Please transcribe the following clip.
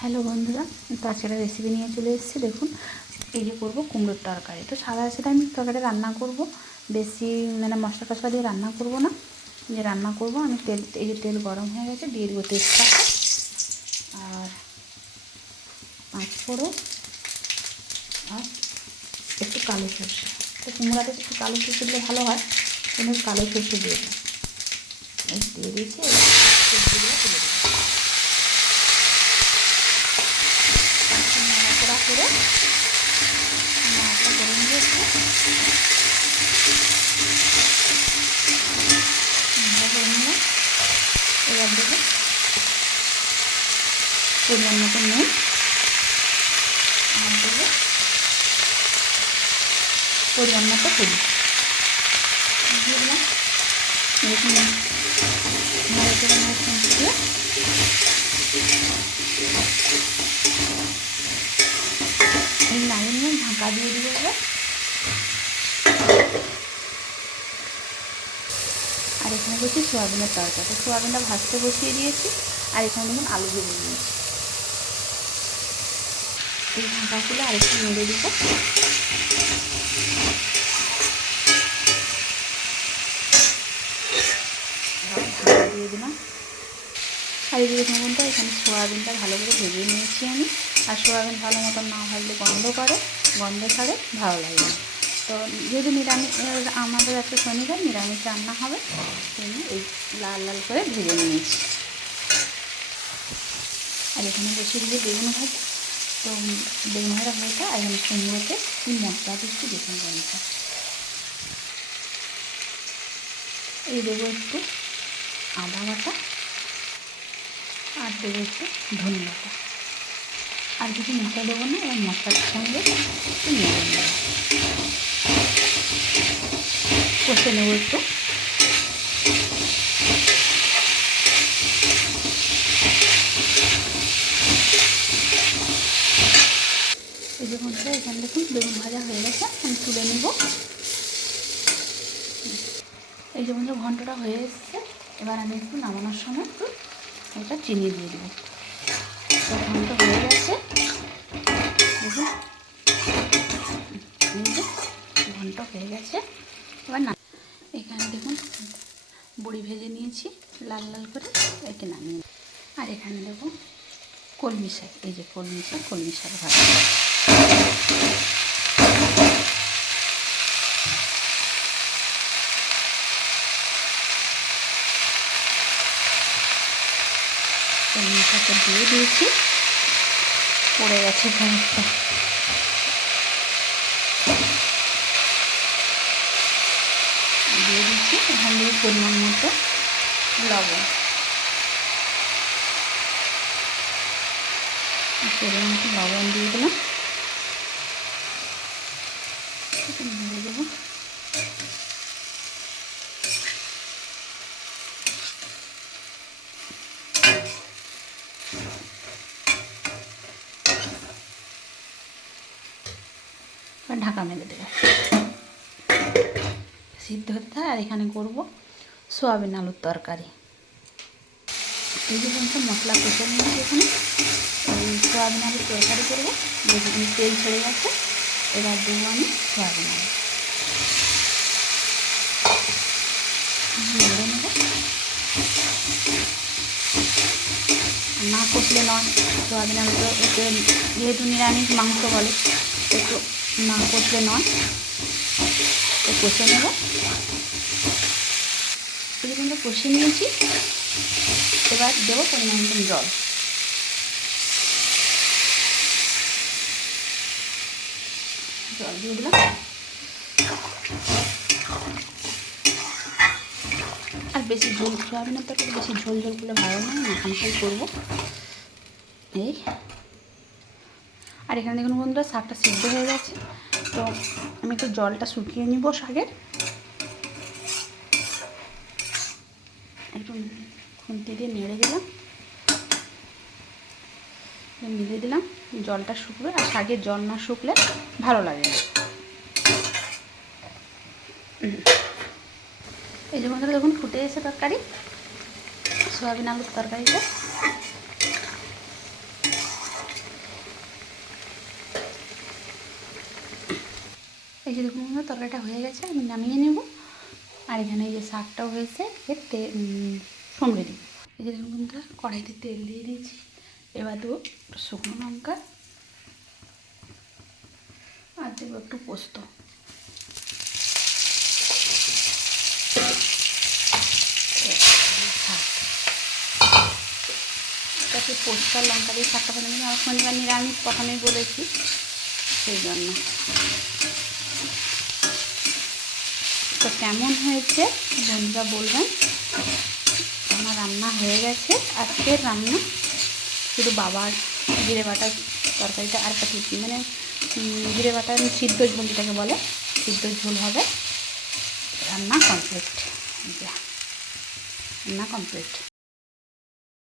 Hello বন্ধুরা তো আজকে রেসিপি নিয়ে চলে এসেছি। দেখুন, এই যে করব কুমড়োর তরকারি। তো সাদা সাদা আমি তরকারি রান্না করব। বেশি মানে মশলা টশলা দিয়ে রান্না করব না। যে রান্না করব, আমি তেল, এই যে তেল গরম হয়ে গেছে, দিয়ে দেবো তেজপাতা আর পাঁচ ফোড়ন আর একটু কালো সর্ষে। তো কুমড়াতে একটু কালো সর্ষে দিলে ভালো হয়। কিন্তু কালো সর্ষে দিয়ে দেবো। দিয়ে দিয়েছি দেবো নাড়াচাড়া করে নাড়াটা করে নিয়েছি নাড়া করে নিয়ে এবার দেবো পরিমাণ মতো নুন। আর দেবো পরিমাণ মতো হলুদ। দিলাম। এরকম নাড়া করে এই নাড়িয়ে নিয়ে ঢাকা দিয়ে দিব এবার আর এখানে বসি সোয়াবিনের তরকা তো সোয়াবিনটা ভাজতে বসিয়ে দিয়েছি, আর এখানে দেখুন আলু ভেজে নিয়েছি। এই ঢাকা খুলে আরেকটু নেড়ে দিব। দিলাম। আর এই দেখুন বন্ধু এখানে সোয়াবিনটা ভালো করে ভেজে নিয়েছি আমি। আর সোয়াবিন ভালো মতন না ভাজলে গন্ধ করে, গন্ধ ছাড়ে, ভালো লাগে না। তো যেহেতু নিরামিষ আমাদের একটা শনিবার, নিরামিষ রান্না হবে সেই এই লাল লাল করে ভেজে নিয়েছি। আর এখানে বসে দিয়ে বেগুন ভাজা। তো বেগুন ভাজা হয়েছে, আর এখানে কুমড়োতে কি মশলা দিচ্ছি দেখুন বন্ধুটা এই দেবো একটু আদা বাটা, আর দেবো একটু ধনে বাটা আর কিছু মশলা দেবো না, এবার মশলার সঙ্গে নেব। কষে নেব একটু। এই বন্ধুরা এখানে দেখুন বেগুন ভাজা হয়ে গেছে, আমি তুলে নেব। এই যে বন্ধুরা, ঘন্টটা হয়ে এসছে। এবার আমি একটু নামানোর সময় একটু এটা চিনি দিয়ে দেবো। ঘন্ট হয়ে গেছে। ঘন্ট হয়ে গেছে। এবার না এখানে দেখুন, বড়ি ভেজে নিয়েছি, লাল লাল করে একে নামিয়ে আর এখানে দেবো কলমি শাক, এই যে কলমি শাক কলমি শাক ভাজা। কলমি দিয়ে দিয়েছি। পড়ে গেছে খানিকটা দিয়ে দিচ্ছি এখান দিয়ে পরিমাণ মতো লবণ। পরিমাণ মতো লবণ দিয়ে দিলাম একটু নেড়ে দেবো এবার ঢাকা মেরে দেবো। সিদ্ধ হতে থাকে, আর এখানে করব সোয়াবিন আলুর তরকারি। এই যে মশলা কষে নিয়েছি এখানে। সোয়াবিন আলুর তরকারি করব। যেখানে তেল ছেড়ে গেছে। এবার দেবো আমি সোয়াবিন আলু। না কষলে নয়, সোয়াবিন আলু তো যেহেতু নিরামিষ মাংস বলে, একটু না কষলে নয়। তো কষে নেব। এরকম কষে নিয়েছি। এবার দেবো পরিমাণ জল। জল দিয়ে দিলাম। আর বেশি ঝোল, সোয়াবিনের তরকারি বেশি ঝোল ঝোল করলে ভালো নয় মাখামাখাই করব। এই। আর এখানে দেখুন বন্ধুরা, শাকটা সিদ্ধ হয়ে গেছে। তো আমি একটু জলটা শুকিয়ে নিব শাকের একটু খুন্তি দিয়ে নেড়ে দিলাম। মিলে দিলাম, জলটা শুকবে আর শাকের জল না শুকলে ভালো লাগে না। এই যে বন্ধুরা, দেখুন ফুটে এসে তরকারি। সয়াবিন আলুর তরকারিটা। এই যে দেখুন, বন্ধুরা, তরকারিটা হয়ে গেছে, আমি নামিয়ে নেব। আর এখানে এই যে শাকটাও হয়েছে এর তে সমড়ে দিই এই যে দেখুন, বন্ধুরা, কড়াইতে তেল দিয়ে দিয়েছি। এবার দেবো শুকনো লঙ্কা। আর দেবো একটু পোস্ত। এটাকে পোস্ত আর লঙ্কা দিয়ে শাকটা নেবে আমার শনিবার নিরামিষ, প্রথমেই বলেছি, সেই জন্য। তো কেমন হয়েছে বন্ধুরা বলবেন? আমার রান্না হয়ে গেছে। আজকের রান্না শুধু বাবার জিরে বাটার তরকারিটা আর একটা মানে জিরে বাটার সিদ্ধ ঝোল যেটাকে বলে, সিদ্ধ ঝোল হবে। রান্না কমপ্লিট রান্না কমপ্লিট